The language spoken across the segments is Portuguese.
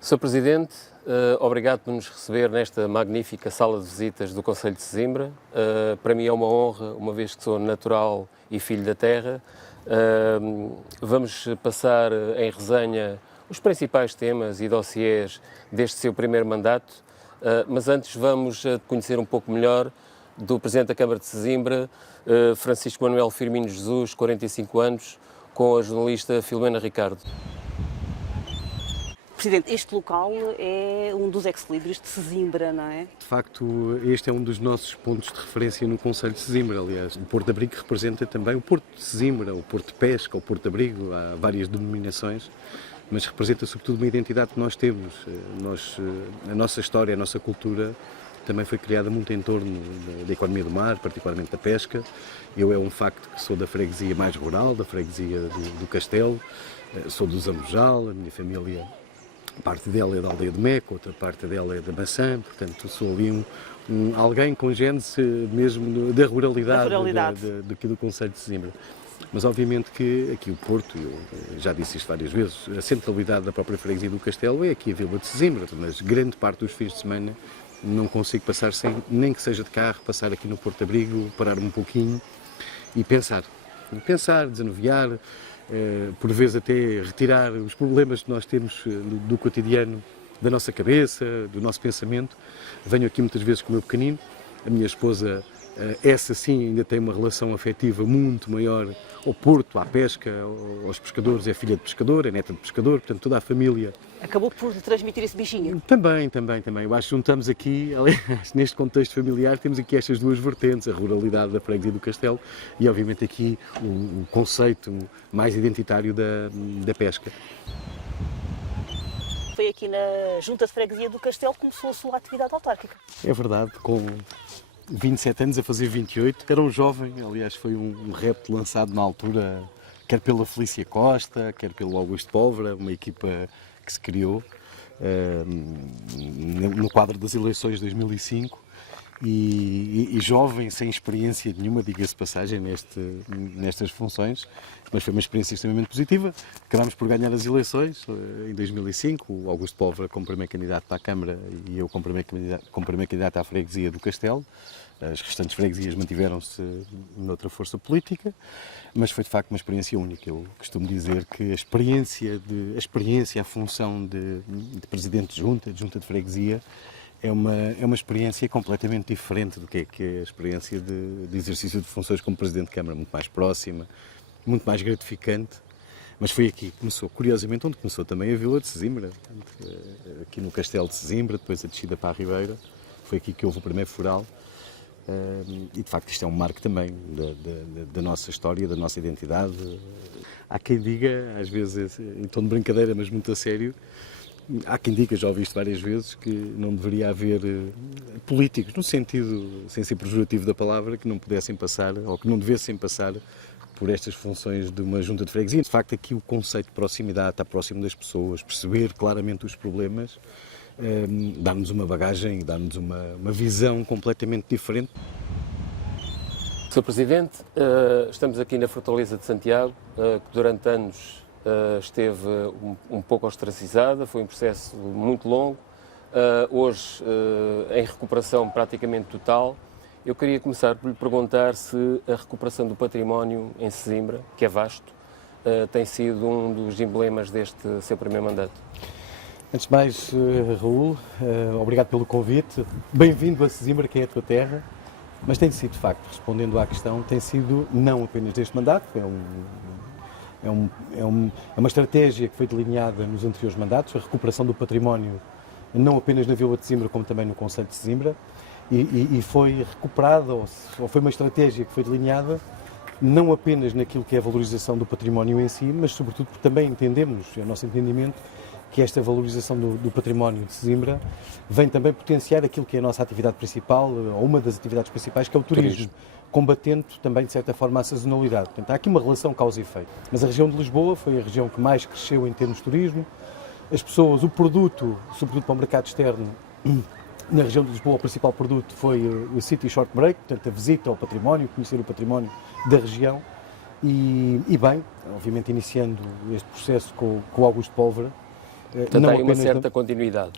Sr. Presidente, obrigado por nos receber nesta magnífica sala de visitas do Concelho de Sesimbra. Para mim é uma honra, uma vez que sou natural e filho da terra. Vamos passar em resenha os principais temas e dossiês deste seu primeiro mandato, mas antes vamos conhecer um pouco melhor do Presidente da Câmara de Sesimbra, Francisco Manuel Firmino Jesus, 45 anos, com a jornalista Filomena Ricardo. Presidente, este local é um dos ex-libris de Sesimbra, não é? De facto, este é um dos nossos pontos de referência no Concelho de Sesimbra. Aliás, o Porto de Abrigo representa também o Porto de Sesimbra, o Porto de Pesca, o Porto de Abrigo, há várias denominações, mas representa sobretudo uma identidade que nós temos. A nossa história, a nossa cultura também foi criada muito em torno da economia do mar, particularmente da pesca. Eu é um facto que sou da freguesia mais rural, da freguesia do Castelo, sou do Zambojal, a minha família, parte dela é da aldeia de Meco, outra parte dela é da Maçã, portanto sou ali alguém com gênese mesmo da ruralidade, do Concelho de Sesimbra. Mas obviamente que aqui o Porto, eu já disse isto várias vezes, a centralidade da própria freguesia do Castelo é aqui a Vila de Sesimbra, mas grande parte dos fins de semana não consigo passar sem, nem que seja de carro, passar aqui no Porto de Abrigo, parar um pouquinho e pensar, desanuviar, por vezes até retirar os problemas que nós temos do cotidiano da nossa cabeça, do nosso pensamento. Venho aqui muitas vezes com o meu pequenino, a minha esposa, essa sim ainda tem uma relação afetiva muito maior ao Porto, à pesca, aos pescadores, é filha de pescador, é neta de pescador, portanto toda a família. Acabou por transmitir esse bichinho? Também. Eu acho que juntamos aqui, aliás, neste contexto familiar, temos aqui estas duas vertentes, a ruralidade da freguesia do Castelo e, obviamente, aqui o conceito mais identitário da pesca. Foi aqui na Junta de Freguesia do Castelo que começou a sua atividade autárquica. É verdade, com 27 anos a fazer 28, era um jovem, aliás, foi um repto lançado na altura, quer pela Felícia Costa, quer pelo Augusto Pólvora, uma equipa que se criou no quadro das eleições de 2005 e jovem, sem experiência nenhuma, diga-se passagem, nestas funções, mas foi uma experiência extremamente positiva. Acabámos por ganhar as eleições em 2005, o Augusto Pólvora como primeiro candidato para a Câmara e eu como primeiro candidato à freguesia do Castelo. As restantes freguesias mantiveram-se noutra força política, mas foi de facto uma experiência única. Eu costumo dizer que a experiência, a função de presidente de junta de freguesia, é uma experiência completamente diferente do que é a experiência de exercício de funções como presidente de Câmara, muito mais próxima, muito mais gratificante. Mas foi aqui que começou, curiosamente, onde começou também a Vila de Sesimbra, aqui no Castelo de Sesimbra, depois a descida para a Ribeira. Foi aqui que houve o primeiro foral. E de facto isto é um marco também da nossa história, da nossa identidade. Há quem diga, às vezes em tom de brincadeira, mas muito a sério, há quem diga, já ouvi isto várias vezes, que não deveria haver políticos, no sentido, sem ser pejorativo da palavra, que não pudessem passar, ou que não devessem passar por estas funções de uma junta de freguesia. De facto aqui o conceito de proximidade, estar próximo das pessoas, perceber claramente os problemas, dá-nos uma bagagem, dá-nos uma visão completamente diferente. Sr. Presidente, estamos aqui na Fortaleza de Santiago, que durante anos esteve um pouco ostracizada, foi um processo muito longo, hoje em recuperação praticamente total. Eu queria começar por lhe perguntar se a recuperação do património em Sesimbra, que é vasto, tem sido um dos emblemas deste seu primeiro mandato. Antes de mais, Raul, obrigado pelo convite. Bem-vindo a Sesimbra, que é a tua terra. Mas tem sido, de facto, respondendo à questão, tem sido não apenas deste mandato, é uma estratégia que foi delineada nos anteriores mandatos, a recuperação do património, não apenas na Vila de Sesimbra, como também no Concelho de Sesimbra, e foi recuperada, ou foi uma estratégia que foi delineada, não apenas naquilo que é a valorização do património em si, mas sobretudo porque também entendemos, é o nosso entendimento, que esta valorização do património de Sesimbra vem também potenciar aquilo que é a nossa atividade principal, ou uma das atividades principais, que é o turismo, combatendo também, de certa forma, a sazonalidade. Portanto, há aqui uma relação causa e efeito. Mas a região de Lisboa foi a região que mais cresceu em termos de turismo. As pessoas, o produto, sobretudo para o mercado externo, Na região de Lisboa, o principal produto foi o City Short Break, portanto, a visita ao património, conhecer o património da região e bem, obviamente, iniciando este processo com o Augusto Pólvora. Portanto, há aí uma certa continuidade.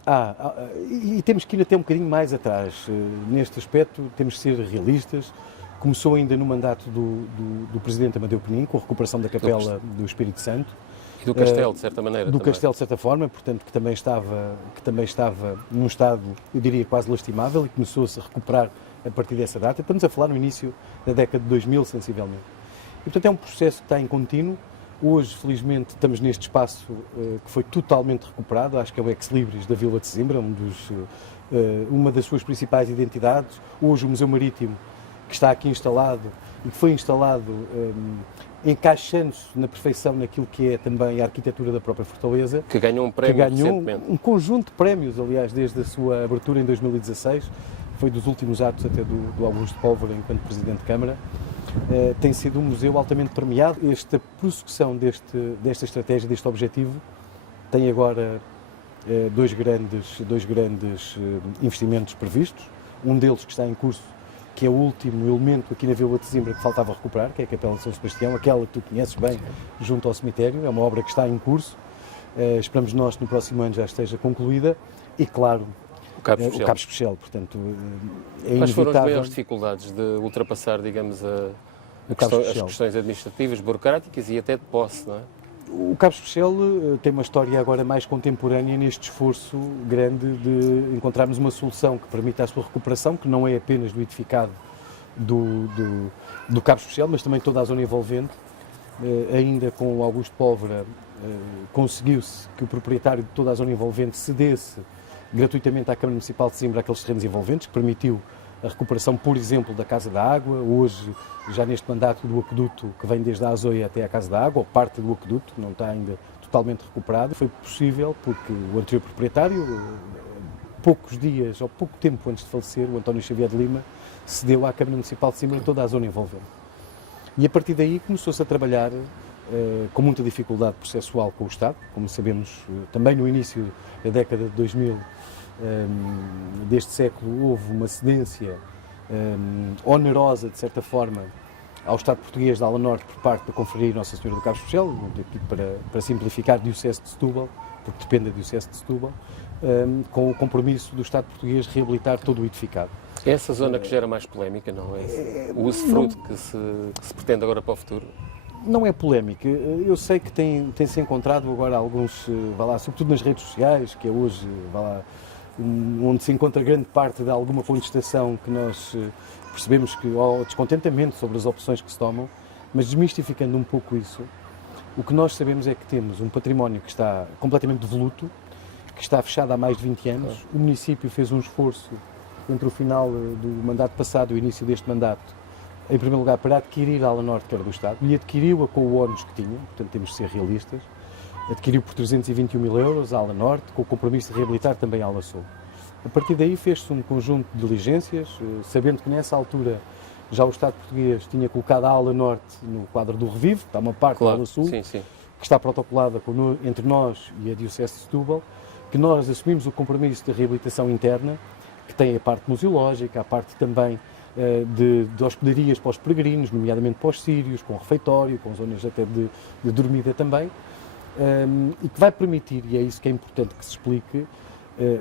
E temos que ir até um bocadinho mais atrás. Neste aspecto, temos que ser realistas. Começou ainda no mandato do Presidente Amadeu Penin, com a recuperação da Capela do Espírito Santo. E do Castelo, de certa maneira. Do também. Castelo, de certa forma, portanto, que também estava num estado, eu diria, quase lastimável e começou-se a recuperar a partir dessa data. Estamos a falar no início da década de 2000, sensivelmente. E, portanto, é um processo que está em contínuo. Hoje, felizmente, estamos neste espaço que foi totalmente recuperado. Acho que é o Ex Libris da Vila de Sesimbra, uma das suas principais identidades. Hoje, o Museu Marítimo, que está aqui instalado e que foi instalado encaixando-se na perfeição naquilo que é também a arquitetura da própria Fortaleza. Que ganhou um prémio recentemente. Um conjunto de prémios, aliás, desde a sua abertura em 2016. Foi dos últimos atos até do Augusto Pólvora, enquanto Presidente de Câmara. Tem sido um museu altamente premiado. Esta prossecução desta estratégia, deste objetivo, tem agora dois grandes investimentos previstos. Um deles que está em curso, que é o último elemento aqui na Vila de Sesimbra que faltava recuperar, que é a Capela de São Sebastião, aquela que tu conheces bem, junto ao cemitério. É uma obra que está em curso. Esperamos nós que no próximo ano já esteja concluída. E, claro, o Cabo Especial. Portanto, é Quais foram as inevitável. maiores dificuldades de ultrapassar, digamos, as questões administrativas, burocráticas e até de posse, não é? O Cabo Especial tem uma história agora mais contemporânea neste esforço grande de encontrarmos uma solução que permita a sua recuperação, que não é apenas do edificado do Cabo Especial, mas também toda a zona envolvente. Ainda com o Augusto Pólvora, conseguiu-se que o proprietário de toda a zona envolvente cedesse gratuitamente à Câmara Municipal de Sesimbra aqueles terrenos envolventes, que permitiu a recuperação, por exemplo, da Casa da Água. Hoje, já neste mandato do aqueduto, que vem desde a Azoia até à Casa da Água, ou parte do aqueduto, que não está ainda totalmente recuperado. Foi possível porque o anterior proprietário, poucos dias, ou pouco tempo antes de falecer, o António Xavier de Lima, cedeu à Câmara Municipal de Sesimbra toda a zona envolvente. E a partir daí começou-se a trabalhar com muita dificuldade processual com o Estado. Como sabemos, também no início da década de 2000, deste século, houve uma cedência onerosa, de certa forma, ao Estado português de Ala Norte por parte da Confraria Nossa Senhora do Cabo Especial, para simplificar, Diocese de Setúbal, porque depende da Diocese de Setúbal, com o compromisso do Estado português de reabilitar todo o edificado. É essa zona que gera mais polémica, não é? O usufruto que se pretende agora para o futuro? Não é polémica. Eu sei que tem-se encontrado agora alguns, sobretudo nas redes sociais, que é hoje, onde se encontra grande parte de alguma contestação que nós percebemos que, ou descontentamento sobre as opções que se tomam, mas desmistificando um pouco isso, o que nós sabemos é que temos um património que está completamente devoluto, que está fechado há mais de 20 anos. O município fez um esforço entre o final do mandato passado e o início deste mandato, em primeiro lugar, para adquirir a Ala Norte, que era do Estado, e adquiriu-a com o ónus que tinha, portanto temos de ser realistas. Adquiriu por 321 mil euros a Ala Norte, com o compromisso de reabilitar também a Ala Sul. A partir daí fez-se um conjunto de diligências, sabendo que nessa altura já o Estado português tinha colocado a Ala Norte no quadro do Revive, está uma parte da Ala Sul, sim, sim, que está protocolada entre nós e a Diocese de Setúbal, que nós assumimos o compromisso de reabilitação interna, que tem a parte museológica, a parte também de hospedarias para os peregrinos, nomeadamente para os sírios, com refeitório, com zonas até de dormida também, e que vai permitir, e é isso que é importante que se explique,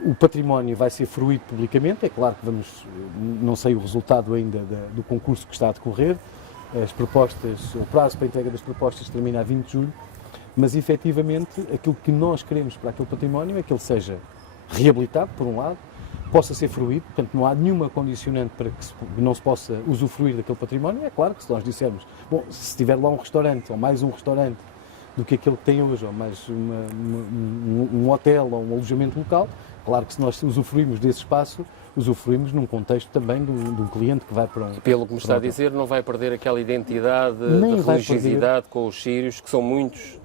o património vai ser fruído publicamente. É claro que não sei o resultado ainda do concurso que está a decorrer, as propostas, o prazo para a entrega das propostas termina a 20 de julho, mas efetivamente aquilo que nós queremos para aquele património é que ele seja reabilitado, por um lado, possa ser fruído, portanto não há nenhuma condicionante para que não se possa usufruir daquele património. É claro que se nós dissermos, bom, se tiver lá um restaurante, ou mais um restaurante do que aquele que tem hoje, ou mais um hotel ou um alojamento local, claro que se nós usufruímos desse espaço, usufruímos num contexto também de um cliente que vai para um... Pelo que me está a dizer, não vai perder aquela identidade de religiosidade com os sírios, que são muitos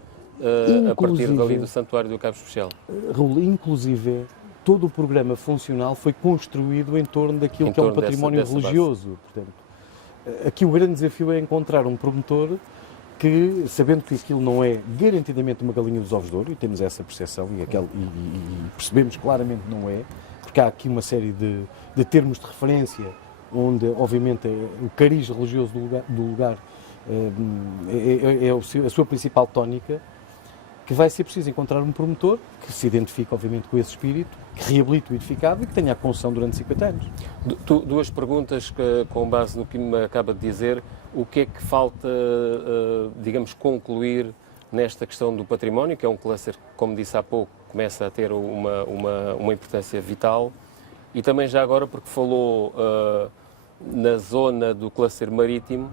a partir dali do Santuário do Cabo Especial. Raul, inclusive, todo o programa funcional foi construído em torno daquilo que é um património religioso. Portanto, aqui o grande desafio é encontrar um promotor que, sabendo que aquilo não é garantidamente uma galinha dos ovos de ouro, e temos essa percepção e percebemos claramente que não é, porque há aqui uma série de termos de referência, onde, obviamente, o cariz religioso do lugar é a sua principal tónica, que vai ser preciso encontrar um promotor que se identifique, obviamente, com esse espírito, que reabilite o edificado e que tenha a concessão durante 50 anos. Duas perguntas com base no que me acaba de dizer. O que é que falta, digamos, concluir nesta questão do património, que é um cluster, como disse há pouco, começa a ter uma importância vital, e também já agora, porque falou na zona do cluster marítimo,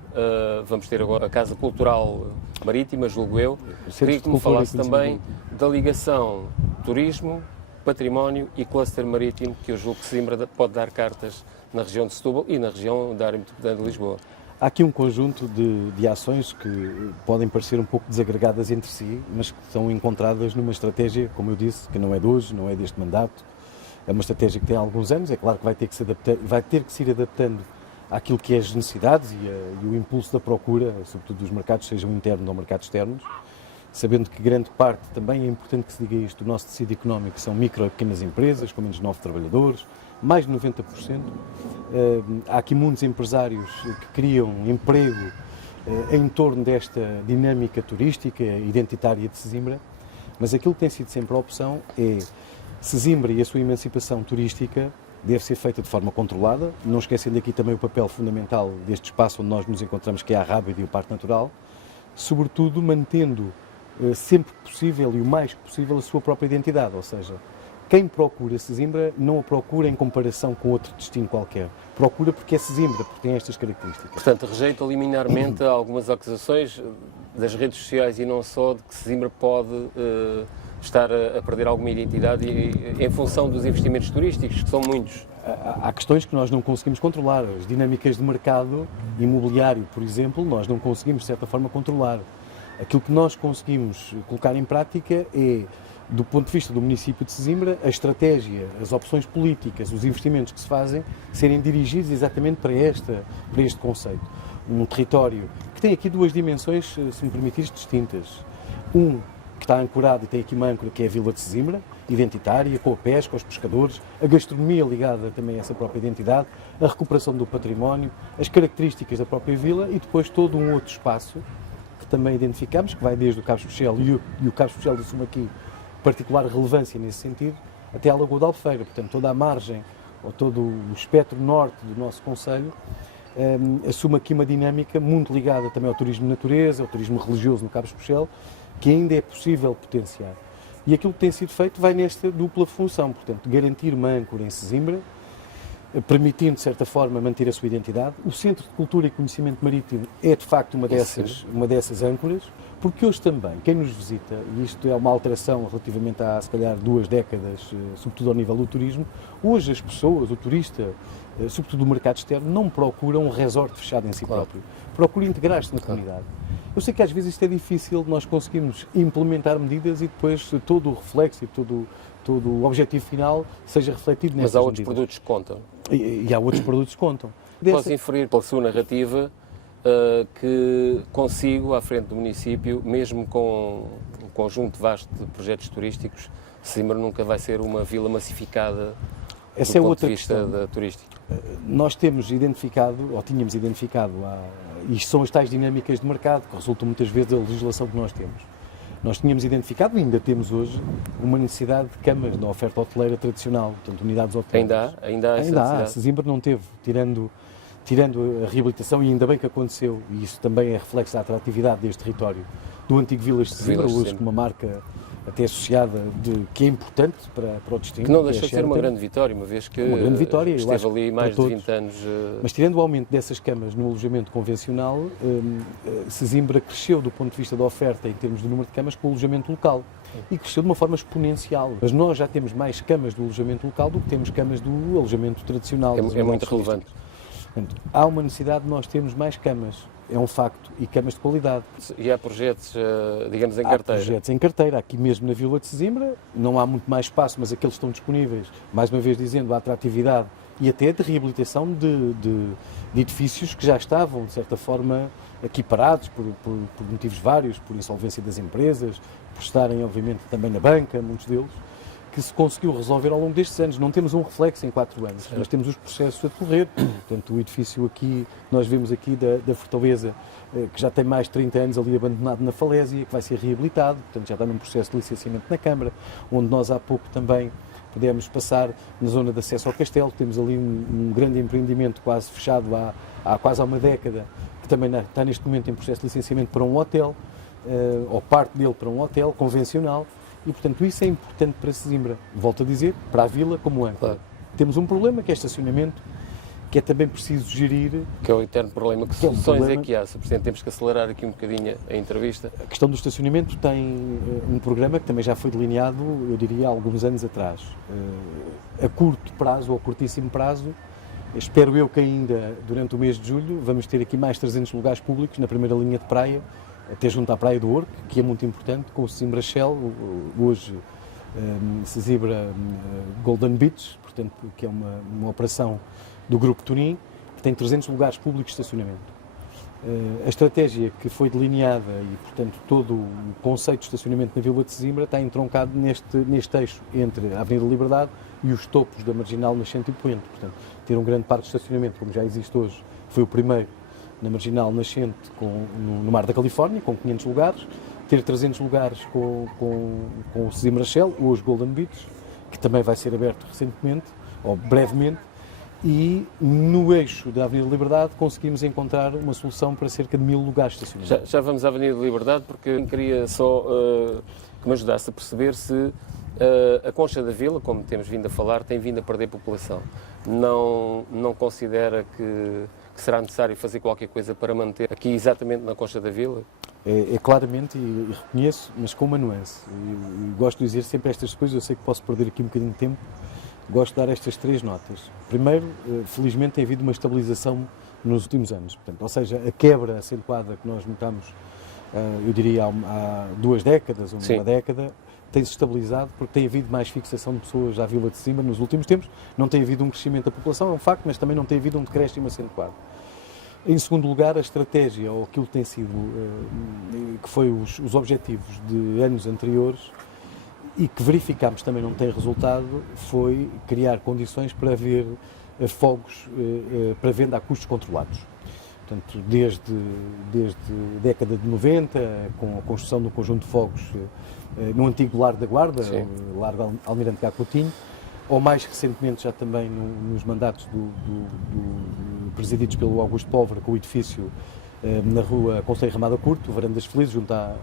vamos ter agora a Casa Cultural Marítima, julgo eu. Queria que me falasse também da ligação turismo, património e cluster marítimo, que eu julgo que Sesimbra pode dar cartas na região de Setúbal e na região da área metropolitana de Lisboa. Há aqui um conjunto de ações que podem parecer um pouco desagregadas entre si, mas que são encontradas numa estratégia, como eu disse, que não é de hoje, não é deste mandato. É uma estratégia que tem alguns anos, é claro que vai ter que se ir adaptando àquilo que é as necessidades e o impulso da procura, sobretudo dos mercados, sejam internos ou mercados externos, sabendo que grande parte, também é importante que se diga isto, do nosso tecido económico são micro e pequenas empresas, com menos de 9 trabalhadores, mais de 90%. Há aqui muitos empresários que criam emprego em torno desta dinâmica turística identitária de Sesimbra, mas aquilo que tem sido sempre a opção é Sesimbra e a sua emancipação turística deve ser feita de forma controlada, não esquecendo aqui também o papel fundamental deste espaço onde nós nos encontramos, que é a Rábida e o Parque Natural, sobretudo mantendo sempre que possível e o mais que possível a sua própria identidade, ou seja, quem procura Sesimbra não a procura em comparação com outro destino qualquer, procura porque é Sesimbra, porque tem estas características. Portanto, rejeita liminarmente algumas acusações das redes sociais e não só, de que Sesimbra pode estar a perder alguma identidade em função dos investimentos turísticos, que são muitos. Há questões que nós não conseguimos controlar. As dinâmicas de mercado imobiliário, por exemplo, nós não conseguimos, de certa forma, controlar. Aquilo que nós conseguimos colocar em prática é, do ponto de vista do município de Sesimbra, a estratégia, as opções políticas, os investimentos que se fazem, serem dirigidos exatamente para este conceito. Um território que tem aqui duas dimensões, se me permitires, distintas. Que está ancorado e tem aqui uma âncora, que é a Vila de Sesimbra, identitária, com a pesca, os pescadores, a gastronomia ligada também a essa própria identidade, a recuperação do património, as características da própria vila e depois todo um outro espaço que também identificamos, que vai desde o Cabo Especial e o Cabo Especial assume aqui particular relevância nesse sentido, até a Lagoa da Albufeira, portanto toda a margem ou todo o espectro norte do nosso concelho assume aqui uma dinâmica muito ligada também ao turismo de natureza, ao turismo religioso no Cabo Especial, que ainda é possível potenciar. E aquilo que tem sido feito vai nesta dupla função, portanto, garantir uma âncora em Sesimbra, permitindo, de certa forma, manter a sua identidade. O Centro de Cultura e Conhecimento Marítimo é, de facto, uma dessas âncoras, porque hoje também, quem nos visita, e isto é uma alteração relativamente a, se calhar, 2 décadas, sobretudo ao nível do turismo, hoje as pessoas, o turista, sobretudo do mercado externo, não procura um resort fechado em si próprio. Procura integrar-se na comunidade. Eu sei que às vezes isto é difícil, nós conseguimos implementar medidas e depois todo o reflexo e todo o objetivo final seja refletido nessas medidas. Mas há outros produtos que contam. E há outros produtos que contam. Posso inferir pela sua narrativa que consigo, à frente do município, mesmo com um conjunto vasto de projetos turísticos, Sesimbra nunca vai ser uma vila massificada Essa do é ponto outra de vista questão. turístico. Nós tínhamos identificado, e são as tais dinâmicas de mercado, que resultam muitas vezes da legislação que nós temos. Nós tínhamos identificado, e ainda temos hoje, uma necessidade de camas na oferta hoteleira tradicional, portanto, unidades hoteleiras. Ainda há essa necessidade? Sesimbra não teve, tirando a reabilitação, e ainda bem que aconteceu, e isso também é reflexo da atratividade deste território, do antigo Village de Sesimbra, hoje com uma marca até associada, que é importante para o destino. Que não deixou de ser uma grande vitória, uma vez que esteve ali mais de 20 anos. Mas tirando o aumento dessas camas no alojamento convencional, Sesimbra cresceu do ponto de vista da oferta em termos de número de camas com o alojamento local. E cresceu de uma forma exponencial. Mas nós já temos mais camas do alojamento local do que temos camas do alojamento tradicional. É muito relevante. Portanto, há uma necessidade de nós termos mais camas. É um facto, e camas de qualidade. E há projetos, digamos, em carteira? Há projetos em carteira, aqui mesmo na Vila de Sesimbra, não há muito mais espaço, mas aqueles estão disponíveis, mais uma vez dizendo, a atratividade e até de reabilitação de edifícios que já estavam, de certa forma, aqui parados por motivos vários, por insolvência das empresas, por estarem, obviamente, também na banca, muitos deles. que se conseguiu resolver ao longo destes anos. Não temos um reflexo em 4 anos, mas temos os processos a decorrer. Portanto, o edifício aqui, nós vemos aqui da Fortaleza, que já tem mais de 30 anos ali abandonado na falésia, que vai ser reabilitado, portanto já está num processo de licenciamento na Câmara, onde nós há pouco também pudemos passar na zona de acesso ao castelo. Temos ali um grande empreendimento quase fechado há quase uma década, que também está neste momento em processo de licenciamento para um hotel, ou parte dele para um hotel convencional, e portanto isso é importante para Sesimbra. Volto a dizer, para a vila como âncora. Claro. Temos um problema que é estacionamento, que é também preciso gerir. Que é o eterno problema. Que soluções é que há? Sr. Presidente, temos que acelerar aqui um bocadinho a entrevista. A questão do estacionamento tem um programa que também já foi delineado, eu diria, há alguns anos atrás. A curto prazo, ou curtíssimo prazo, espero eu que ainda durante o mês de julho vamos ter aqui mais 300 lugares públicos na primeira linha de praia, até junto à Praia do Orco, que é muito importante, com o Sesimbra Shell, hoje Sesimbra Golden Beach, portanto, que é uma operação do Grupo Turim, que tem 300 lugares públicos de estacionamento. A estratégia que foi delineada e, portanto, todo o conceito de estacionamento na Vila de Sesimbra está entroncado neste eixo entre a Avenida da Liberdade e os topos da Marginal Nascente e Poente. Portanto, ter um grande parque de estacionamento, como já existe hoje, foi o primeiro na Marginal Nascente no Mar da Califórnia, com 500 lugares, ter 300 lugares com o Sesimbra Shell, hoje Golden Beach, que também vai ser aberto recentemente, ou brevemente, e no eixo da Avenida da Liberdade conseguimos encontrar uma solução para cerca de 1000 lugares de estacionamento. Já vamos à Avenida da Liberdade, porque eu queria só que me ajudasse a perceber se a Concha da Vila, como temos vindo a falar, tem vindo a perder população. Não considera que será necessário fazer qualquer coisa para manter aqui exatamente na Concha da Vila? É claramente, e reconheço, mas com uma nuance. E gosto de dizer sempre estas coisas, eu sei que posso perder aqui um bocadinho de tempo. Gosto de dar estas 3 notas. Primeiro, felizmente tem havido uma estabilização nos últimos anos. Portanto, ou seja, a quebra acentuada que nós notamos, eu diria há 2 décadas, ou uma década, tem-se estabilizado porque tem havido mais fixação de pessoas à Vila de Sesimbra nos últimos tempos. Não tem havido um crescimento da população, é um facto, mas também não tem havido um decréscimo acentuado. Em segundo lugar, a estratégia, ou aquilo que tem sido, que foi os objetivos de anos anteriores, e que verificámos também não tem resultado, foi criar condições para haver fogos para venda a custos controlados. Portanto, desde a década de 90, com a construção do conjunto de fogos no antigo Largo da Guarda, o Largo Almirante Cá Coutinho, ou mais recentemente já também nos mandatos presididos pelo Augusto Póvoa, com o edifício na rua Conselho Ramada Curto, Varandas Felizes, junto à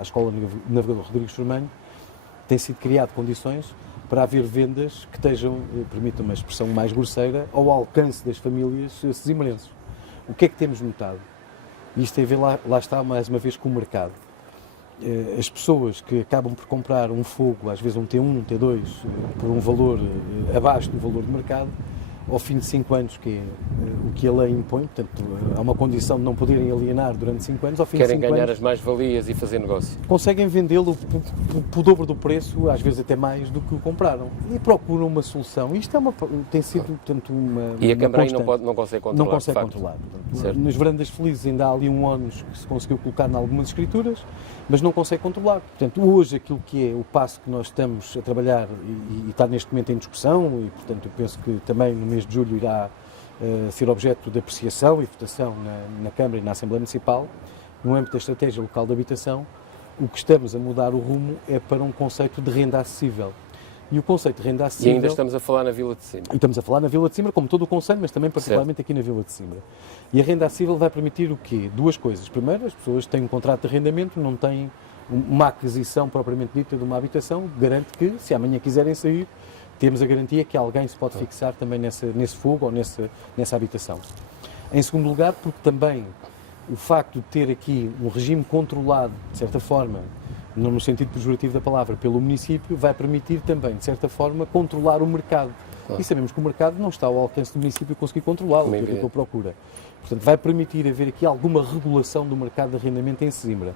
Escola Navegador Rodrigues Formanho, tem sido criado condições para haver vendas que estejam, permitam uma expressão mais grosseira, ao alcance das famílias sesimbrenses. O que é que temos notado? Isto tem a ver, lá está, mais uma vez, com o mercado. As pessoas que acabam por comprar um fogo, às vezes um T1, um T2, por um valor abaixo do valor de mercado, ao fim de 5 anos, que é o que a lei impõe, portanto, há uma condição de não poderem alienar durante 5 anos, ao fim de 5 anos... Querem ganhar as mais-valias e fazer negócio. Conseguem vendê-lo por dobro do preço, às vezes até mais do que o compraram. E procuram uma solução. Isto tem sido, portanto, uma E a Câmara aí não consegue controlar, não consegue controlar. Portanto, nas Varandas Felizes ainda há ali um ónus que se conseguiu colocar em algumas escrituras, mas não consegue controlar. Portanto, hoje aquilo que é o passo que nós estamos a trabalhar e está neste momento em discussão, e portanto eu penso que também no mês de julho irá ser objeto de apreciação e votação na Câmara e na Assembleia Municipal, no âmbito da estratégia local de habitação, o que estamos a mudar o rumo é para um conceito de renda acessível. E o conceito de renda acessível... E ainda estamos a falar na Vila de Sesimbra. E estamos a falar na Vila de Sesimbra, como todo o concelho, mas também particularmente aqui na Vila de Sesimbra. E a renda acessível vai permitir o quê? 2 coisas. Primeiro, as pessoas têm um contrato de arrendamento, não têm uma aquisição propriamente dita de uma habitação, garante que, se amanhã quiserem sair, temos a garantia que alguém se pode fixar também nesse fogo ou nessa habitação. Em segundo lugar, porque também o facto de ter aqui um regime controlado, de certa forma, não no sentido pejorativo da palavra, pelo município, vai permitir também, de certa forma, controlar o mercado. E sabemos que o mercado não está ao alcance do município conseguir controlá-lo, que é aquilo que eu procuro. Portanto, vai permitir haver aqui alguma regulação do mercado de arrendamento em Sesimbra.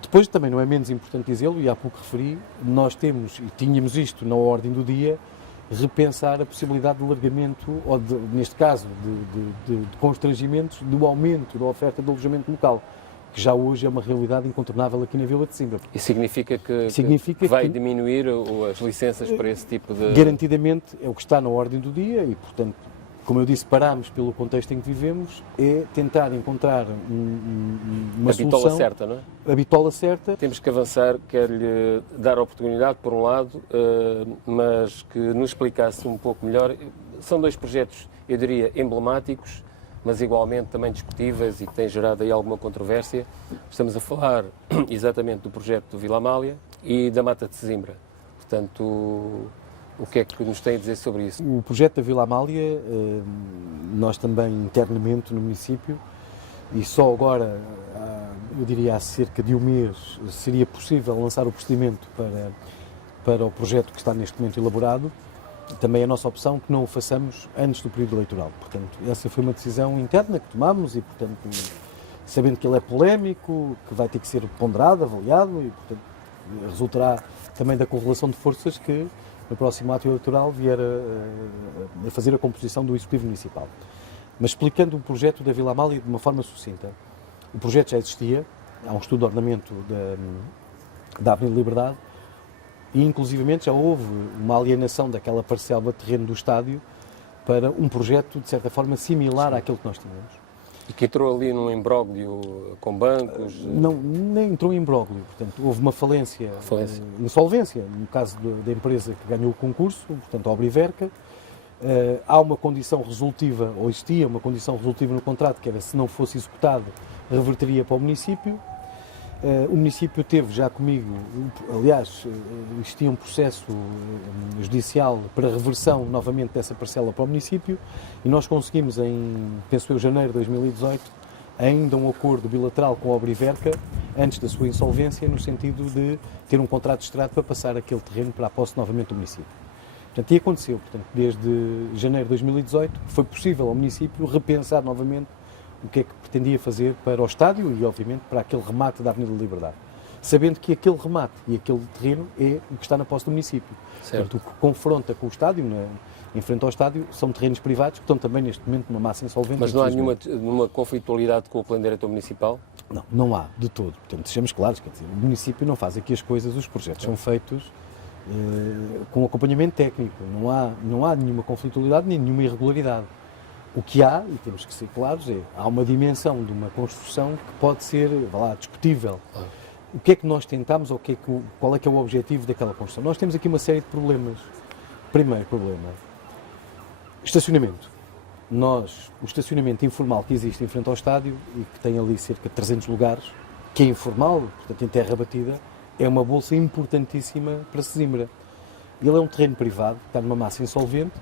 Depois, também não é menos importante dizê-lo, e há pouco referi, nós temos, e tínhamos isto na ordem do dia, repensar a possibilidade de alargamento, ou neste caso, de constrangimentos do aumento da oferta de alojamento local. que já hoje é uma realidade incontornável aqui na Vila de Sesimbra. E significa que vai diminuir as licenças para esse tipo de... Garantidamente é o que está na ordem do dia e, portanto, como eu disse, paramos pelo contexto em que vivemos, é tentar encontrar uma solução... A bitola certa, não é? A bitola certa. Temos que avançar, quero-lhe dar a oportunidade, por um lado, mas que nos explicasse um pouco melhor. São dois projetos, eu diria, emblemáticos, mas igualmente também discutíveis e que têm gerado aí alguma controvérsia. Estamos a falar exatamente do projeto do Vila Amália e da Mata de Sesimbra. Portanto, o que é que nos tem a dizer sobre isso? O projeto da Vila Amália, nós também internamente no município, e só agora, eu diria há cerca de um mês, seria possível lançar o procedimento para o projeto que está neste momento elaborado. Também é a nossa opção que não o façamos antes do período eleitoral. Portanto, essa foi uma decisão interna que tomámos e, portanto, sabendo que ele é polémico, que vai ter que ser ponderado, avaliado e, portanto, resultará também da correlação de forças que no próximo ato eleitoral vier a fazer a composição do Executivo Municipal. Mas explicando o projeto da Vila Amália de uma forma sucinta, o projeto já existia, há um estudo de ordenamento da Avenida Liberdade, e, inclusivamente, já houve uma alienação daquela parcela de terreno do estádio para um projeto, de certa forma, similar àquele que nós tínhamos. E que entrou ali num imbróglio com bancos? Não, nem entrou em imbróglio. Portanto, houve uma falência. Insolvência, no caso da empresa que ganhou o concurso, portanto, a Obriverca. Há uma condição resolutiva, ou existia uma condição resolutiva no contrato, que era, se não fosse executado, reverteria para o município. O município teve já comigo, aliás, existia um processo judicial para reversão novamente dessa parcela para o município e nós conseguimos penso eu, janeiro de 2018, ainda um acordo bilateral com a Obriverca, antes da sua insolvência, no sentido de ter um contrato de estrado para passar aquele terreno para a posse novamente do município. Portanto, e aconteceu, desde janeiro de 2018, foi possível ao município repensar novamente o que é que pretendia fazer para o estádio e, obviamente, para aquele remate da Avenida da Liberdade. Sabendo que aquele remate e aquele terreno é o que está na posse do município. Portanto, o que confronta com o estádio, em frente ao estádio, são terrenos privados que estão também, neste momento, numa massa insolvente. Mas não há nenhuma conflitualidade com o plano diretor municipal? Não, não há, de todo. Portanto, sejamos claros, quer dizer, o município não faz aqui as coisas, os projetos são feitos com acompanhamento técnico. Não há nenhuma conflitualidade nem nenhuma irregularidade. O que há, e temos que ser claros, há uma dimensão de uma construção que pode ser, discutível. O que é que nós tentamos, ou qual é que é o objetivo daquela construção? Nós temos aqui uma série de problemas. Primeiro problema, estacionamento. O estacionamento informal que existe em frente ao estádio, e que tem ali cerca de 300 lugares, que é informal, portanto em terra batida, é uma bolsa importantíssima para Sesimbra. Ele é um terreno privado, que está numa massa insolvente,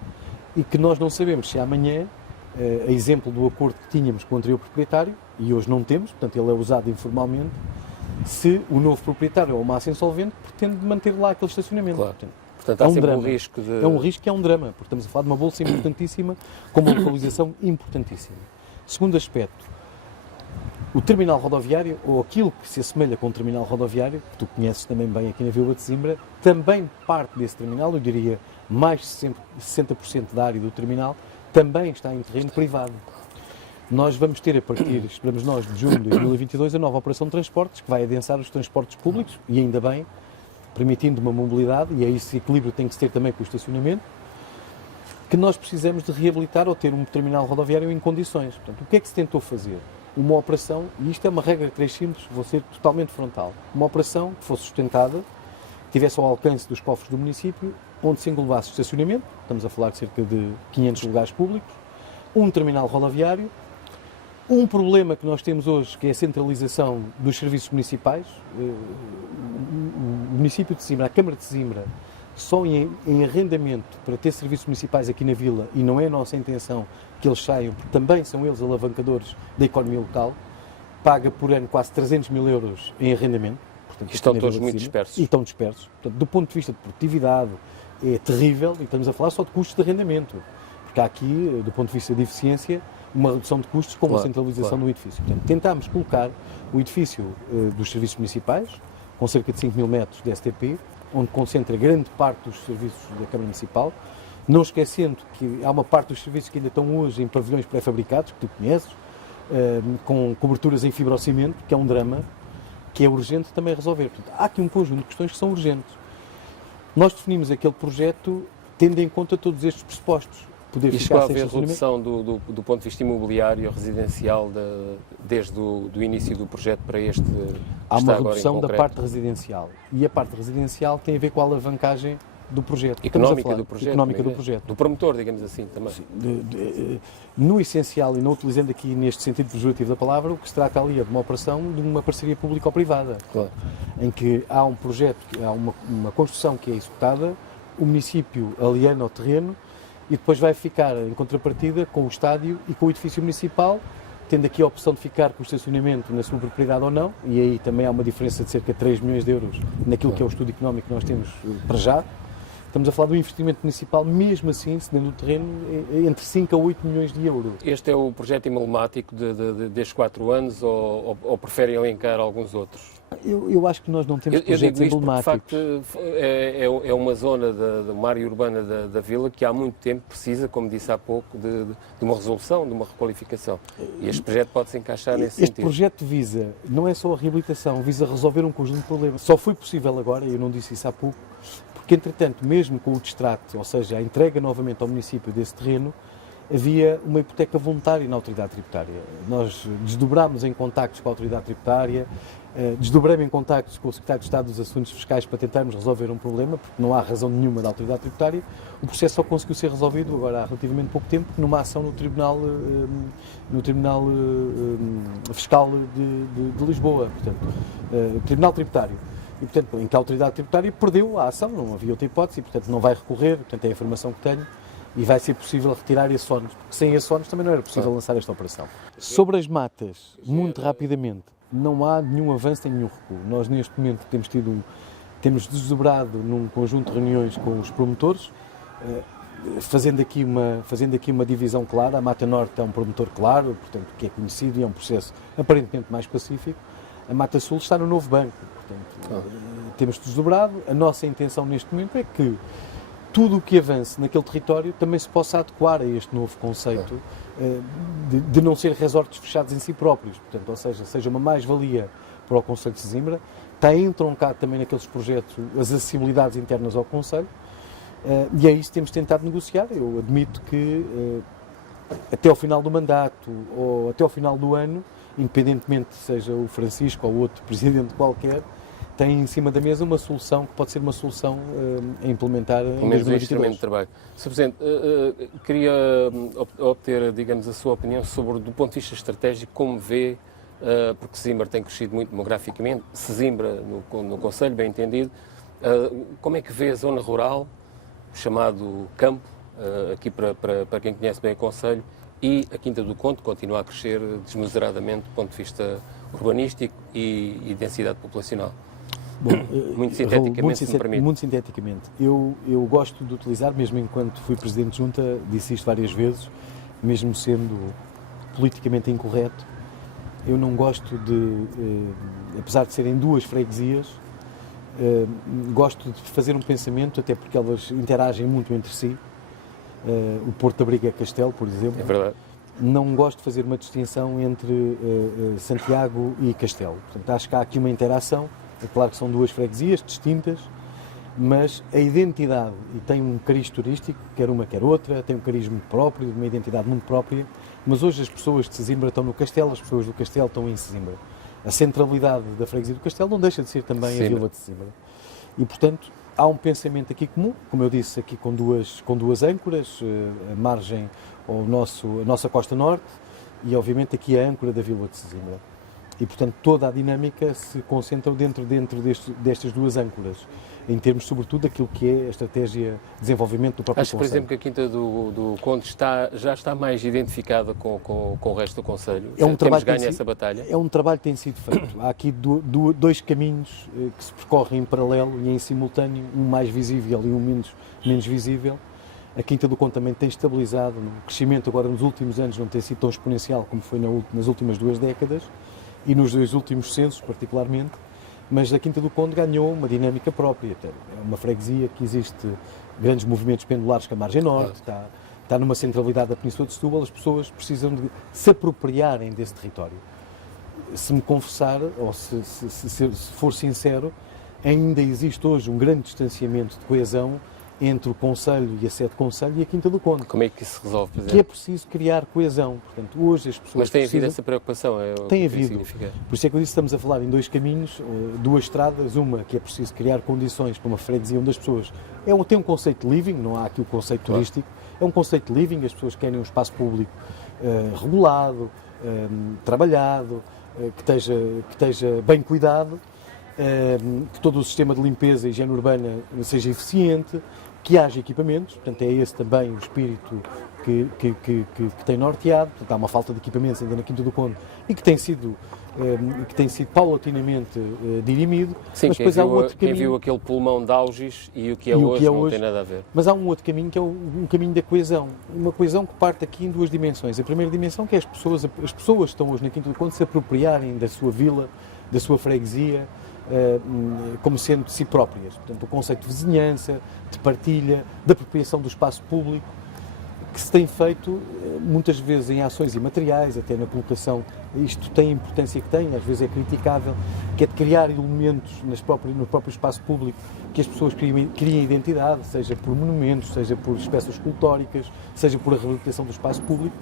e que nós não sabemos se amanhã, a exemplo do acordo que tínhamos com o anterior proprietário, e hoje não temos, portanto ele é usado informalmente, se o novo proprietário ou a massa insolvente pretende manter lá aquele estacionamento. Claro. Portanto, há sempre um risco de... É um risco que é um drama, porque estamos a falar de uma bolsa importantíssima, com uma localização importantíssima. Segundo aspecto, o terminal rodoviário, ou aquilo que se assemelha com o terminal rodoviário, que tu conheces também bem aqui na Vila de Sesimbra, também parte desse terminal, eu diria mais de 60% da área do terminal, também está em terreno privado. Nós vamos ter, a partir, esperamos nós, de junho de 2022, a nova operação de transportes, que vai adensar os transportes públicos, e ainda bem, permitindo uma mobilidade, e é esse equilíbrio que tem que se ter também com o estacionamento, que nós precisamos de reabilitar ou ter um terminal rodoviário em condições. Portanto, o que é que se tentou fazer? Uma operação, e isto é uma regra de 3 simples, vou ser totalmente frontal, uma operação que fosse sustentada, tivesse ao alcance dos cofres do município, onde se englobasse estacionamento, estamos a falar de cerca de 500 lugares públicos, um terminal rodoviário, um problema que nós temos hoje, que é a centralização dos serviços municipais. O município de Sesimbra, a Câmara de Sesimbra, só em arrendamento para ter serviços municipais aqui na vila, e não é a nossa intenção que eles saiam, porque também são eles alavancadores da economia local, paga por ano quase 300 mil euros em arrendamento. Portanto, e estão todos muito dispersos. E estão dispersos. Portanto, do ponto de vista de produtividade, é terrível, e estamos a falar só de custos de arrendamento, porque há aqui, do ponto de vista de eficiência, uma redução de custos com uma centralização do edifício. Portanto, tentámos colocar o edifício dos serviços municipais, com cerca de 5 mil metros de STP, onde concentra grande parte dos serviços da Câmara Municipal, não esquecendo que há uma parte dos serviços que ainda estão hoje em pavilhões pré-fabricados, que tu conheces, com coberturas em fibrocimento, que é um drama, que é urgente também resolver. Portanto, há aqui um conjunto de questões que são urgentes. Nós definimos aquele projeto tendo em conta todos estes pressupostos. E chegou a haver redução do ponto de vista imobiliário residencial desde do início do projeto para este? Há uma redução da parte residencial. E a parte residencial tem a ver com a alavancagem do projeto. Económica do projeto. Económica do projeto. Do promotor, digamos assim, também. Sim, no essencial, e não utilizando aqui neste sentido pejorativo da palavra, o que se trata ali é de uma operação de uma parceria público-privada. Claro. Em que há um projeto, há uma construção que é executada, o município aliena ao terreno e depois vai ficar em contrapartida com o estádio e com o edifício municipal, tendo aqui a opção de ficar com o estacionamento na sua propriedade ou não, e aí também há uma diferença de cerca de 3 milhões de euros naquilo que é o estudo económico que nós temos para já. Estamos a falar do investimento municipal, mesmo assim, cedendo o terreno, entre 5 a 8 milhões de euros. Este é o projeto emblemático destes 4 anos ou preferem elencar alguns outros? Eu acho que nós não temos projetos emblemáticos. De facto, é uma zona uma área urbana da vila que há muito tempo precisa, como disse há pouco, de uma resolução, de uma requalificação. E este projeto pode se encaixar nesse sentido. Este projeto visa, não é só a reabilitação, visa resolver um conjunto de problemas. Só foi possível agora, eu não disse isso há pouco, porque entretanto, mesmo com o distrato, ou seja, a entrega novamente ao município desse terreno, havia uma hipoteca voluntária na autoridade tributária. Nós desdobrámos em contactos com a autoridade tributária, desdobrei-me em contactos com o secretário de Estado dos Assuntos Fiscais para tentarmos resolver um problema, porque não há razão nenhuma da autoridade tributária. O processo só conseguiu ser resolvido agora há relativamente pouco tempo, numa ação no Tribunal Fiscal de Lisboa, portanto, Tribunal Tributário. E, portanto, em que a autoridade tributária perdeu a ação, não havia outra hipótese, e, portanto, não vai recorrer, portanto, é a informação que tenho, e vai ser possível retirar esses ónus, porque sem esses ónus também não era possível lançar esta operação. Sobre as matas, muito rapidamente, não há nenhum avanço nem nenhum recuo. Nós, neste momento, temos desdobrado num conjunto de reuniões com os promotores, fazendo aqui uma divisão clara. A Mata Norte é um promotor claro, portanto, que é conhecido e é um processo aparentemente mais pacífico. A Mata Sul está no novo banco, portanto, temos desdobrado. A nossa intenção neste momento é que tudo o que avance naquele território também se possa adequar a este novo conceito de não ser resorts fechados em si próprios, portanto, ou seja uma mais-valia para o Concelho de Sesimbra. Está entroncado também naqueles projetos as acessibilidades internas ao Concelho, e é isso que temos tentado negociar. Eu admito que até ao final do mandato ou até ao final do ano, independentemente seja o Francisco ou outro presidente qualquer, tem em cima da mesa uma solução que pode ser uma solução a implementar em 2022. Um instrumento de trabalho. Sr. Presidente, queria obter, digamos, a sua opinião sobre, do ponto de vista estratégico, como vê, porque Sesimbra tem crescido muito demograficamente, Sesimbra no Concelho, bem entendido, como é que vê a zona rural, chamado campo, aqui para quem conhece bem o Concelho, e a Quinta do Conde continua a crescer desmesuradamente do ponto de vista urbanístico e densidade populacional? Bom, muito sinteticamente, se me permite. Muito sinteticamente. Eu gosto de utilizar, mesmo enquanto fui Presidente de Junta, disse isto várias vezes, mesmo sendo politicamente incorreto, eu não gosto de, apesar de serem duas freguesias, gosto de fazer um pensamento, até porque elas interagem muito entre si. O Porto abriga Castelo, por exemplo. É verdade. Não gosto de fazer uma distinção entre Santiago e Castelo. Portanto, acho que há aqui uma interação. É claro que são duas freguesias distintas, mas a identidade, e tem um cariz turístico, quer uma quer outra, tem um cariz muito próprio, uma identidade muito própria, mas hoje as pessoas de Sesimbra estão no Castelo, as pessoas do Castelo estão em Sesimbra. A centralidade da freguesia do Castelo não deixa de ser também a vila de Sesimbra. E, portanto, há um pensamento aqui comum, como eu disse, aqui com duas âncoras, a margem ao a nossa costa norte e, obviamente, aqui a âncora da vila de Sesimbra. E, portanto, toda a dinâmica se concentra dentro destas duas âncoras, em termos, sobretudo, daquilo que é a estratégia de desenvolvimento do próprio Concelho. Acho, por exemplo, que a Quinta do Conde já está mais identificada com o resto do Concelho. Temos ganho essa batalha? É um trabalho que tem sido feito. Há aqui dois caminhos que se percorrem em paralelo e em simultâneo, um mais visível e um menos visível. A Quinta do Conde também tem estabilizado. O crescimento agora nos últimos anos não tem sido tão exponencial como foi nas últimas 2 décadas e nos 2 últimos censos, particularmente. Mas a Quinta do Conde ganhou uma dinâmica própria. É uma freguesia que existe grandes movimentos pendulares com a margem norte, está numa centralidade da Península de Setúbal, as pessoas precisam de se apropriarem desse território. Se me confessar, ou se for sincero, ainda existe hoje um grande distanciamento de coesão entre o Conselho e a sede do Conselho e a Quinta do Conde. Como é que isso se resolve, por exemplo? Que é preciso criar coesão. Portanto, hoje as pessoas Mas tem havido precisam... essa preocupação? Tem havido. Por isso é que eu disse que estamos a falar em dois caminhos, duas estradas, uma que é preciso criar condições para uma freguesia onde as pessoas... tem um conceito de living, não há aqui o conceito turístico, é um conceito de living, as pessoas querem um espaço público regulado, trabalhado, que esteja bem cuidado, que todo o sistema de limpeza e higiene urbana seja eficiente, que haja equipamentos, portanto é esse também o espírito que tem norteado, portanto há uma falta de equipamentos ainda na Quinta do Conde e que tem sido paulatinamente dirimido. Sim, mas depois há um outro quem caminho, viu aquele pulmão de Augis e o que é hoje não tem nada a ver. mas há um outro caminho que é um caminho da coesão, uma coesão que parte aqui em duas dimensões. A primeira dimensão que é as pessoas que estão hoje na Quinta do Conde se apropriarem da sua vila, da sua freguesia, como sendo de si próprias. Portanto, o conceito de vizinhança, de partilha, de apropriação do espaço público, que se tem feito muitas vezes em ações imateriais, até na colocação, isto tem a importância que tem, às vezes é criticável, que é de criar elementos no próprio espaço público, que as pessoas criem identidade, seja por monumentos, seja por espécies escultóricas, seja por a reabilitação do espaço público,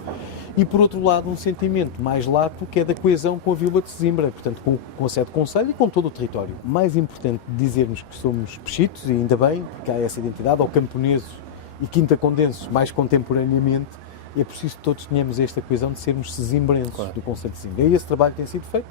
e por outro lado um sentimento mais lato, que é da coesão com a Vila de Sesimbra, portanto com a sede do Conselho e com todo o território. Mais importante dizermos que somos pechitos, e ainda bem que há essa identidade, ou camponeses e quintacondenses mais contemporaneamente, é preciso que todos tenhamos esta coesão de sermos sesimbrenses, claro, do Conselho de Sesimbra. E esse trabalho tem sido feito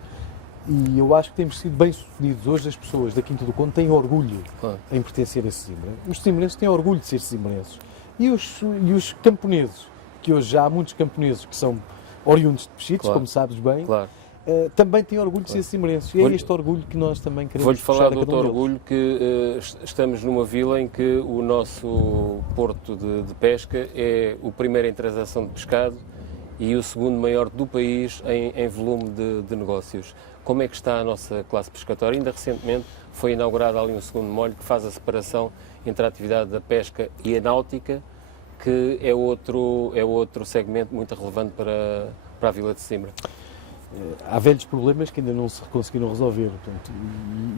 e eu acho que temos sido bem-sucedidos. Hoje as pessoas da Quinta do Conde têm orgulho, claro, em pertencer a Sesimbra. Os sesimbrenses têm orgulho de ser sesimbrenses. E os camponeses, que hoje já há muitos camponeses que são oriundos de Pechitos, claro, como sabes bem, claro, também têm orgulho de ser sesimbrenses. E é este orgulho que nós também queremos. Vou-lhe falar do outro orgulho, que estamos numa vila em que o nosso porto de pesca é o primeiro em transação de pescado e o segundo maior do país em volume de negócios. Como é que está a nossa classe pescatória? Ainda recentemente foi inaugurado ali um segundo molho que faz a separação entre a atividade da pesca e a náutica, que é outro segmento muito relevante para a Vila de Sesimbra. Há velhos problemas que ainda não se conseguiram resolver, portanto,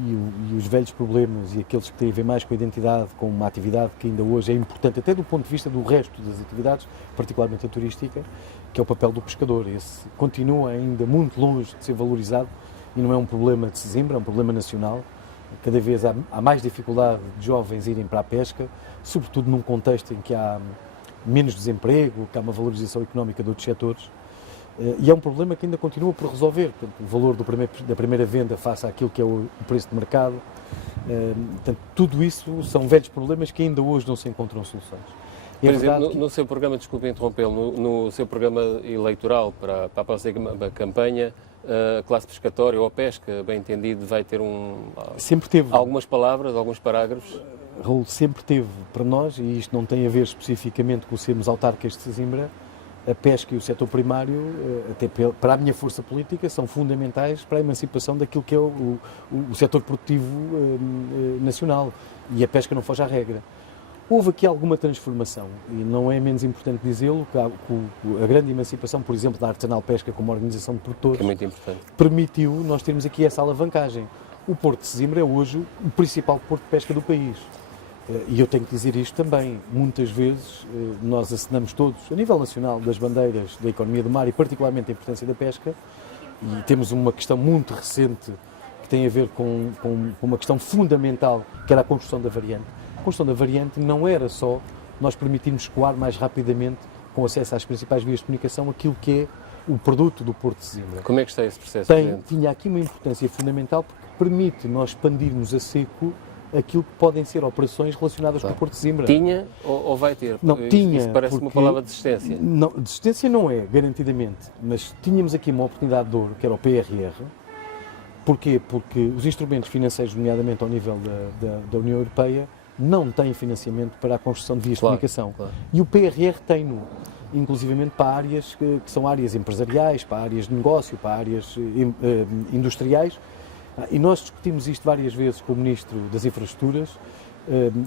e os velhos problemas e aqueles que têm a ver mais com a identidade, com uma atividade que ainda hoje é importante, até do ponto de vista do resto das atividades, particularmente a turística, que é o papel do pescador. Esse continua ainda muito longe de ser valorizado e não é um problema de Sesimbra, é um problema nacional. Cada vez há mais dificuldade de jovens irem para a pesca, sobretudo num contexto em que há menos desemprego, que há uma valorização económica de outros setores. E é um problema que ainda continua por resolver. Portanto, o valor da primeira venda face àquilo que é o preço de mercado. Portanto, tudo isso são velhos problemas que ainda hoje não se encontram soluções. Por exemplo, no seu programa, desculpe interrompê-lo, no seu programa eleitoral para a próxima campanha, a classe pescatória ou a pesca, bem entendido, vai ter sempre teve algumas palavras, alguns parágrafos? Raul, sempre teve para nós, e isto não tem a ver especificamente com sermos autarcas de Sesimbra, a pesca e o setor primário, até para a minha força política, são fundamentais para a emancipação daquilo que é o setor produtivo nacional, e a pesca não foge à regra. Houve aqui alguma transformação, e não é menos importante dizê-lo, que a grande emancipação, por exemplo, da Artesanal Pesca como organização de produtores, que é muito importante, permitiu nós termos aqui essa alavancagem. O Porto de Sesimbra é hoje o principal porto de pesca do país. E eu tenho que dizer isto também, muitas vezes nós assinamos todos, a nível nacional, das bandeiras da economia do mar e particularmente a importância da pesca, e temos uma questão muito recente que tem a ver com uma questão fundamental, que era a construção da variante. A construção da variante não era só nós permitirmos escoar mais rapidamente, com acesso às principais vias de comunicação, aquilo que é o produto do Porto de Sesimbra. Como é que está esse processo? Tinha aqui uma importância fundamental porque permite nós expandirmos a seco aquilo que podem ser operações relacionadas com o Porto de Sesimbra. Tinha ou vai ter? Não, tinha. Isso parece uma palavra de desistência. Não, desistência não é, garantidamente, mas tínhamos aqui uma oportunidade de ouro, que era o PRR. Porquê? Porque os instrumentos financeiros, nomeadamente ao nível da União Europeia, não têm financiamento para a construção de vias de comunicação. Claro. E o PRR tem-no, inclusivamente para áreas que são áreas empresariais, para áreas de negócio, para áreas industriais. E nós discutimos isto várias vezes com o Ministro das Infraestruturas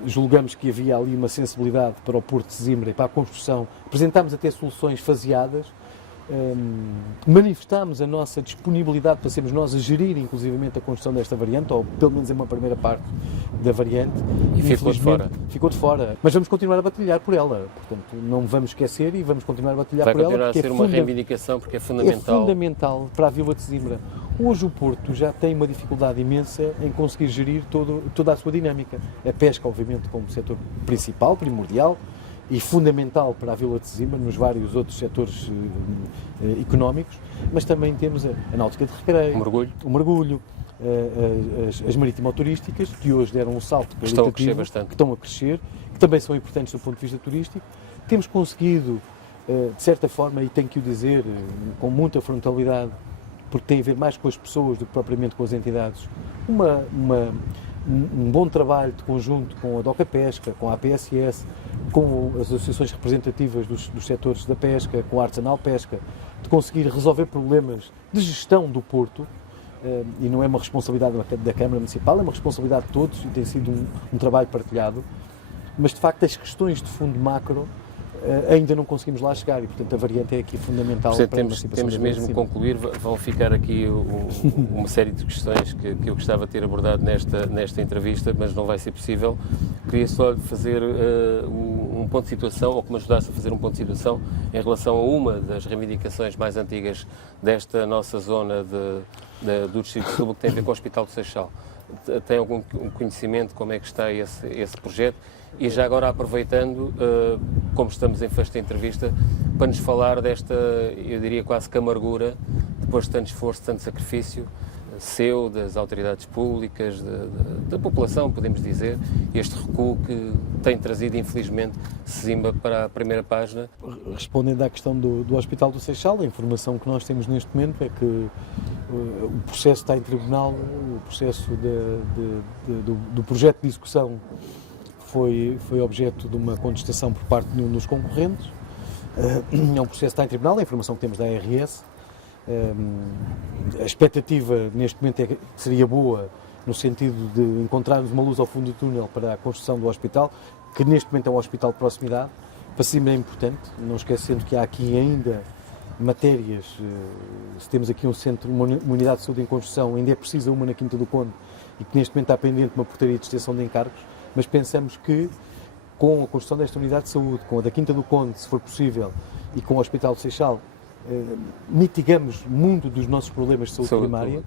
julgamos que havia ali uma sensibilidade para o Porto de Sesimbra e para a construção. Apresentámos até soluções faseadas, manifestámos a nossa disponibilidade para sermos nós a gerir inclusivamente a construção desta variante, ou pelo menos em uma primeira parte da variante. E ficou de fora. Ficou de fora. Mas vamos continuar a batalhar por ela. Portanto, não vamos esquecer e vamos continuar a batalhar por ela. Vai continuar a ser uma reivindicação porque é fundamental. É fundamental para a Vila de Sesimbra. Hoje o Porto já tem uma dificuldade imensa em conseguir gerir toda a sua dinâmica. A pesca, obviamente, como setor principal, primordial, e fundamental para a Vila de Sesimbra, nos vários outros setores económicos, mas também temos a náutica de recreio, o mergulho, as marítimo-turísticas, que hoje deram um salto que estão a crescer bastante. que estão a crescer, que também são importantes do ponto de vista turístico. Temos conseguido, de certa forma, e tenho que o dizer com muita frontalidade, porque tem a ver mais com as pessoas do que propriamente com as entidades, um bom trabalho de conjunto com a DOCA Pesca, com a APSS, com as associações representativas dos setores da pesca, com a Artesanal Pesca, de conseguir resolver problemas de gestão do Porto, e não é uma responsabilidade da Câmara Municipal, é uma responsabilidade de todos e tem sido um trabalho partilhado, mas de facto as questões de fundo macro ainda não conseguimos lá chegar e, portanto, a variante é aqui fundamental. Portanto, para a emancipação temos mesmo que concluir, vão ficar aqui uma série de questões que eu gostava de ter abordado nesta entrevista, mas não vai ser possível. Queria só fazer um ponto de situação, ou que me ajudasse a fazer um ponto de situação em relação a uma das reivindicações mais antigas desta nossa zona do Distrito de Setúbal, que tem a ver com o Hospital do Seixal. Tem algum conhecimento de como é que está esse projeto? E já agora aproveitando, como estamos em festa entrevista, para nos falar desta, eu diria quase que amargura, depois de tanto esforço, tanto sacrifício, seu, das autoridades públicas, da população, podemos dizer, este recuo que tem trazido, infelizmente, Sesimbra para a primeira página. Respondendo à questão do Hospital do Seixal, a informação que nós temos neste momento é que o processo está em tribunal, o processo do projeto de execução foi objeto de uma contestação por parte de um dos concorrentes. É um processo que está em tribunal, a informação que temos da ARS. A expectativa neste momento é que seria boa no sentido de encontrarmos uma luz ao fundo do túnel para a construção do hospital, que neste momento é um hospital de proximidade. Para cima é importante, não esquecendo que há aqui ainda matérias, se temos aqui um centro, uma unidade de saúde em construção, ainda é precisa uma na Quinta do Conde e que neste momento está pendente uma portaria de extensão de encargos, mas pensamos que com a construção desta unidade de saúde, com a da Quinta do Conde, se for possível, e com o Hospital do Seixal, mitigamos muito dos nossos problemas de saúde primária.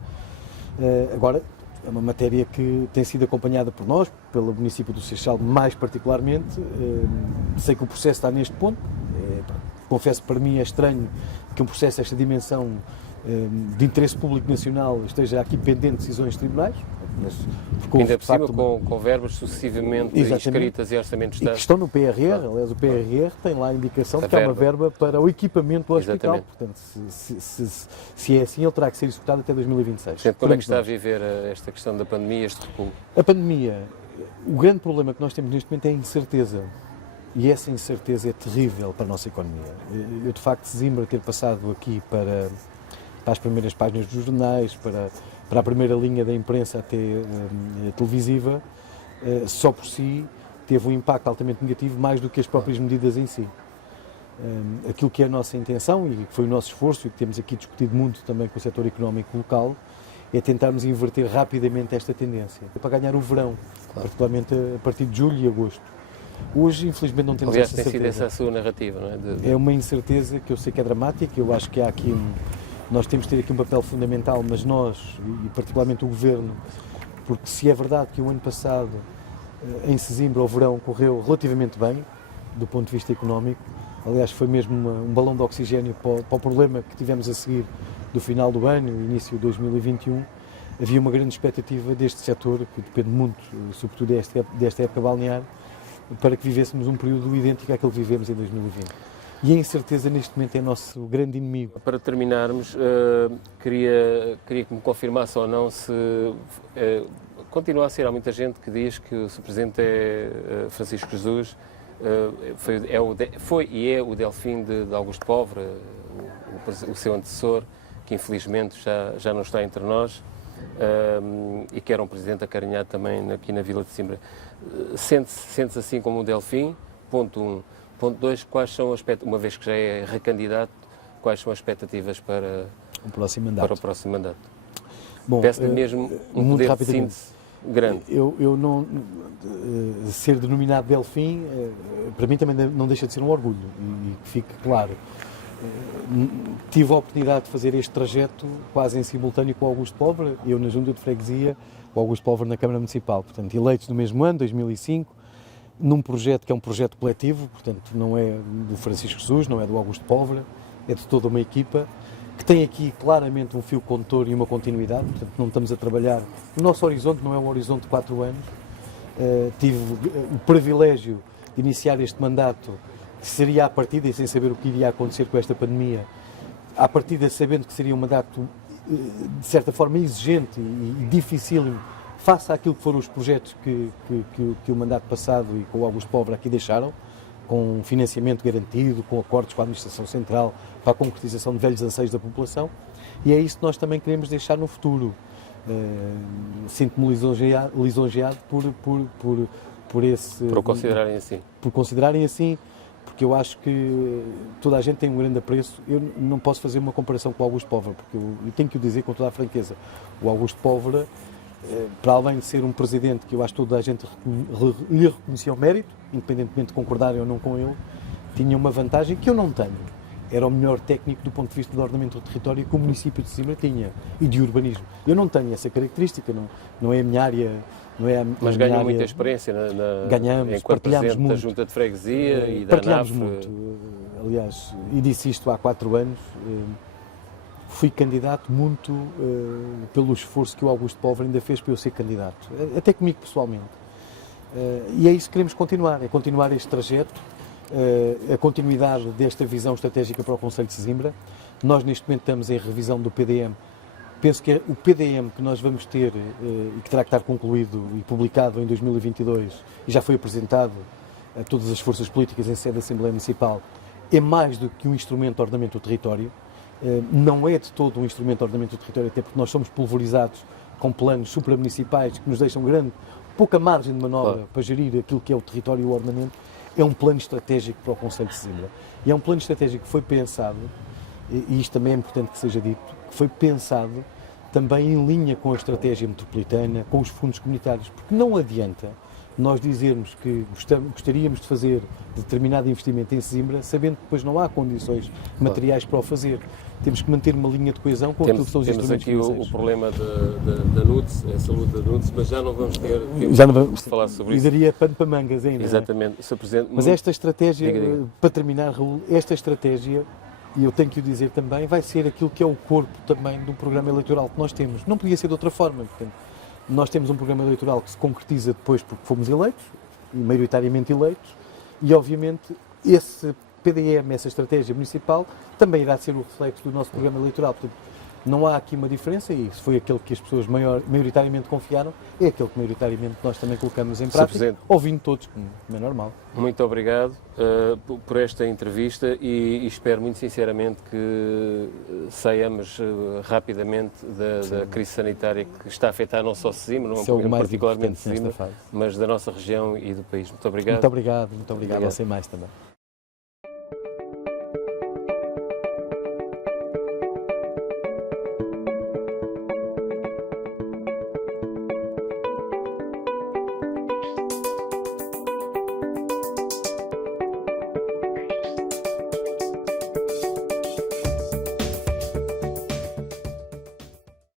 Agora, é uma matéria que tem sido acompanhada por nós, pelo município do Seixal mais particularmente. Sei que o processo está neste ponto. Confesso que para mim é estranho que um processo desta dimensão de interesse público nacional esteja aqui pendente de decisões de tribunais. Mas, ainda por cima com verbas sucessivamente inscritas e orçamentos de Estado. E que estão no PRR, aliás o PRR tem lá a indicação de que há uma verba para o equipamento do hospital. Portanto, se é assim, ele terá que ser executado até 2026. Portanto, como é que está a viver esta questão da pandemia, este recuo? A pandemia, o grande problema que nós temos neste momento é a incerteza. E essa incerteza é terrível para a nossa economia. Eu, de facto, Sesimbra ter passado aqui para as primeiras páginas dos jornais, para a primeira linha da imprensa até televisiva, só por si teve um impacto altamente negativo, mais do que as próprias medidas em si. Aquilo que é a nossa intenção, e que foi o nosso esforço, e que temos aqui discutido muito também com o setor económico local, é tentarmos inverter rapidamente esta tendência, para ganhar o verão, particularmente a partir de julho e agosto. Hoje, infelizmente, não temos essa certeza. Aliás, tem sido essa a sua narrativa, não é? É uma incerteza que eu sei que é dramática, eu acho que há aqui nós temos de ter aqui um papel fundamental, mas nós, e particularmente o Governo, porque se é verdade que o ano passado, em Sesimbra, o verão correu relativamente bem, do ponto de vista económico, aliás foi mesmo um balão de oxigênio para o problema que tivemos a seguir do final do ano, início de 2021, havia uma grande expectativa deste setor, que depende muito, sobretudo desta época balnear, para que vivêssemos um período idêntico àquele que vivemos em 2020. E a incerteza neste momento é nosso grande inimigo. Para terminarmos, queria que me confirmasse ou não se continua a ser, há muita gente que diz que o Sr. Presidente é Francisco Jesus, foi e é o Delfim de Augusto Povera, o seu antecessor, que infelizmente já não está entre nós. e que era um presidente acarinhado também aqui na Vila de Sesimbra. Sente-se assim como um Delfim? Ponto 1. Ponto 2, quais são uma vez que já é recandidato, quais são as expectativas para o próximo mandato? Bom, peço-lhe mesmo um poder de síntese grande. Eu não... ser denominado Delfim, para mim também não deixa de ser um orgulho, e que fique claro. Tive a oportunidade de fazer este trajeto quase em simultâneo com o Augusto Póvoa, eu na Junta de Freguesia, o Augusto Póvoa na Câmara Municipal, portanto, eleitos no mesmo ano, 2005, num projeto que é um projeto coletivo, portanto, não é do Francisco Jesus, não é do Augusto Póvoa, é de toda uma equipa, que tem aqui claramente um fio condutor e uma continuidade, portanto, não estamos a trabalhar, o nosso horizonte não é um horizonte de 4 anos, tive o privilégio de iniciar este mandato, que seria à partida, e sem saber o que iria acontecer com esta pandemia, à partida sabendo que seria um mandato de certa forma exigente e dificílimo face àquilo que foram os projetos que o mandato passado e com o Augusto Póvoa aqui deixaram, com financiamento garantido, com acordos com a Administração Central para a concretização de velhos anseios da população, e é isso que nós também queremos deixar no futuro. Sinto-me lisonjeado por esse... Por o considerarem assim. Por considerarem assim, porque eu acho que toda a gente tem um grande apreço. Eu não posso fazer uma comparação com o Augusto Póvoa, porque eu tenho que o dizer com toda a franqueza. O Augusto Póvoa, para além de ser um presidente que eu acho que toda a gente lhe reconhecia o mérito, independentemente de concordarem ou não com ele, tinha uma vantagem que eu não tenho. Era o melhor técnico do ponto de vista do ordenamento do território que o município de Sesimbra tinha, e de urbanismo. Eu não tenho essa característica, não é a minha área. Mas ganham muita experiência enquanto presidente da Junta de Freguesia e da partilhamos muito. Aliás, e disse isto há 4 anos, fui candidato muito pelo esforço que o Augusto Póvoa ainda fez para eu ser candidato, até comigo pessoalmente. E é isso que queremos continuar, é continuar este trajeto, a continuidade desta visão estratégica para o Concelho de Sesimbra. Nós neste momento estamos em revisão do PDM. Penso que o PDM que nós vamos ter e que terá que estar concluído e publicado em 2022 e já foi apresentado a todas as forças políticas em sede da Assembleia Municipal, é mais do que um instrumento de ordenamento do território, não é de todo um instrumento de ordenamento do território, até porque nós somos pulverizados com planos supramunicipais que nos deixam pouca margem de manobra, claro, para gerir aquilo que é o território e o ordenamento. É um plano estratégico para o Concelho de Sesimbra. E é um plano estratégico que foi pensado, e isto também é importante que seja dito, que foi pensado também em linha com a estratégia metropolitana, com os fundos comunitários, porque não adianta nós dizermos que gostaríamos de fazer determinado investimento em Sesimbra, sabendo que depois não há condições materiais para o fazer. Temos que manter uma linha de coesão com aquilo que são os instrumentos financeiros. Temos aqui o problema da NUTS, a saúde da NUTS, mas já não vamos ter tempo de falar sobre isso. E daria pano para mangas ainda. Exatamente. Sr. Presidente, mas esta estratégia, para terminar, Raul, esta estratégia, e eu tenho que o dizer também, vai ser aquilo que é o corpo também do programa eleitoral que nós temos. Não podia ser de outra forma. Portanto, nós temos um programa eleitoral que se concretiza depois porque fomos eleitos, e maioritariamente eleitos, e obviamente esse PDM, essa estratégia municipal, também irá ser o reflexo do nosso programa eleitoral. Portanto, não há aqui uma diferença, e isso foi aquele que as pessoas maioritariamente confiaram, é aquele que maioritariamente nós também colocamos em prática, ouvindo todos, como é normal. Muito obrigado por esta entrevista e espero muito sinceramente que saiamos rapidamente da crise sanitária que está a afetar não só Sesimbra, não particularmente Sesimbra, mas da nossa região e do país. Muito obrigado. Muito obrigado, sem mais também.